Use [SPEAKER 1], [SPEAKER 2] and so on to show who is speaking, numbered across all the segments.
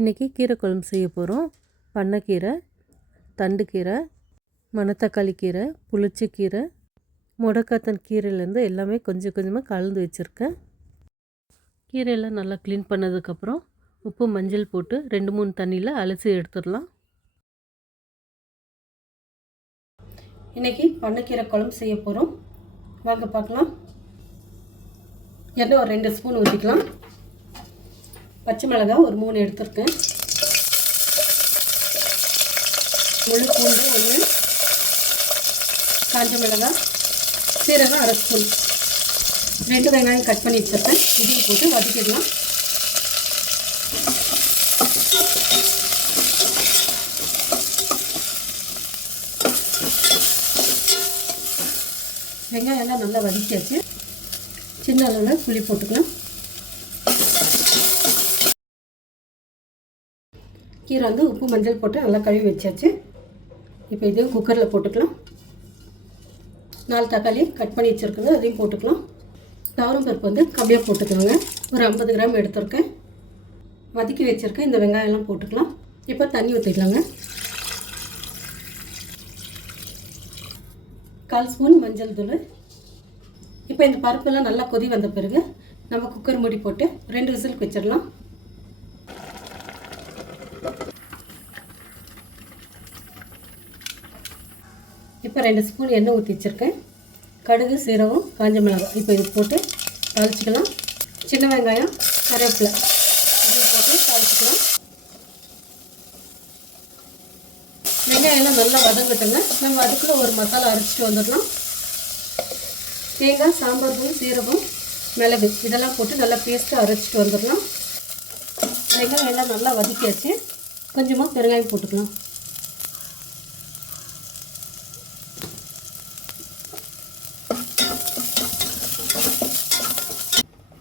[SPEAKER 1] இன்றைக்கி கீரை குழம்பு செய்ய போகிறோம் பண்ணைக்கீரை தண்டுக்கீரை மணத்தக்காளி கீரை புளிச்சக்கீரை முடக்காத்தன் கீரையிலேருந்து எல்லாமே கொஞ்சம் கொஞ்சமாக கலந்து வச்சுருக்கேன். கீரையெல்லாம் நல்லா க்ளீன் பண்ணதுக்கப்புறம் உப்பு மஞ்சள் போட்டு ரெண்டு மூணு தண்ணியில் அலசி எடுத்துடலாம்.
[SPEAKER 2] இன்றைக்கி பண்ணைக்கீரை குழம்பு செய்ய போகிறோம் வாங்க பார்க்கலாம். எண்ணெய் ஒரு ரெண்டு ஸ்பூன் ஊற்றிக்கலாம் பச்சை மிளகாய் ஒரு மூணு எடுத்துருக்கேன். முழு பூண்டு ஒன்று காஞ்ச மிளகாய் சீரகம் அரை ஸ்பூன். ரெண்டு வெங்காயம் கட் பண்ணி வச்சுருக்கேன். இதையும் போட்டு வதக்கிடலாம். வெங்காயம் எல்லாம் நல்லா வதக்கியாச்சு. சின்ன அளவில் புளி போட்டுக்கலாம். கீரை வந்து உப்பு மஞ்சள் போட்டு நல்லா கழுவி வச்சாச்சு. இப்போ இதையும் குக்கரில் போட்டுக்கலாம். நாலு தக்காளி கட் பண்ணி வச்சுருக்குங்க அதையும் போட்டுக்கலாம். தாவரம் பருப்பு வந்து கம்மியாக போட்டுக்கோங்க ஒரு ஐம்பது கிராம் எடுத்திருக்கேன். வதக்கி வச்சுருக்கேன் இந்த வெங்காயம்லாம் போட்டுக்கலாம். இப்போ தண்ணி ஊற்றிக்கலாங்க கால் ஸ்பூன் மஞ்சள் தூள். இப்போ இந்த பருப்பெல்லாம் நல்லா கொதி வந்த பிறகு நம்ம குக்கர் மூடி போட்டு ரெண்டு விசிலுக்கு வச்சிடலாம். இப்போ ரெண்டு ஸ்பூன் எண்ணெய் ஊற்றி வச்சுருக்கேன். கடுகு சீரகம் காஞ்ச மிளகாய். இப்போ இது போட்டு தாளிச்சிக்கலாம். சின்ன வெங்காயம் கருவேப்பிலை. இது போட்டு தாளிச்சிக்கலாம். வெங்காயம் எல்லாம் நல்லா வதங்கட்டுங்க. நம்ம அதுக்குள்ளே ஒரு மசாலா அரைச்சிட்டு வந்துடலாம். தேங்காய் சாம்பார் தூள் சீரகம் மிளகு. இதெல்லாம் போட்டு நல்லா பேஸ்ட்டு அரைச்சிட்டு வந்துடலாம். வெங்காயம் எல்லாம் நல்லா வதக்கியாச்சு. கொஞ்சமாக பெருங்காயம் போட்டுக்கலாம்.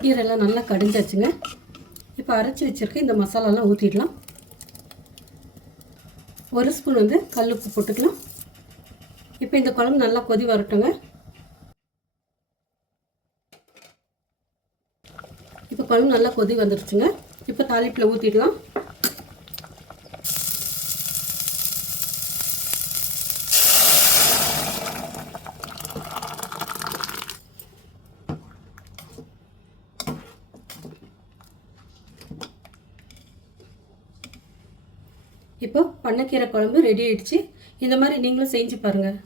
[SPEAKER 2] கீரைலாம் நல்லா கடிஞ்சாச்சுங்க. இப்போ அரைச்சி வச்சுருக்க இந்த மசாலாலாம் ஊற்றிடலாம் ஒரு ஸ்பூன் வந்து கல் உப்பு போட்டுக்கலாம். இப்போ இந்த குழம்பு நல்லா கொதி வரட்டுங்க. இப்போ குழம்பு நல்லா கொதி வந்துடுச்சுங்க இப்போ தாளிப்பில் ஊற்றிடலாம் இப்போ பண்ணக்கீரை குழம்பு ரெடி ஆயிடுச்சு. இந்த மாதிரி நீங்களும் செஞ்சு பாருங்கள்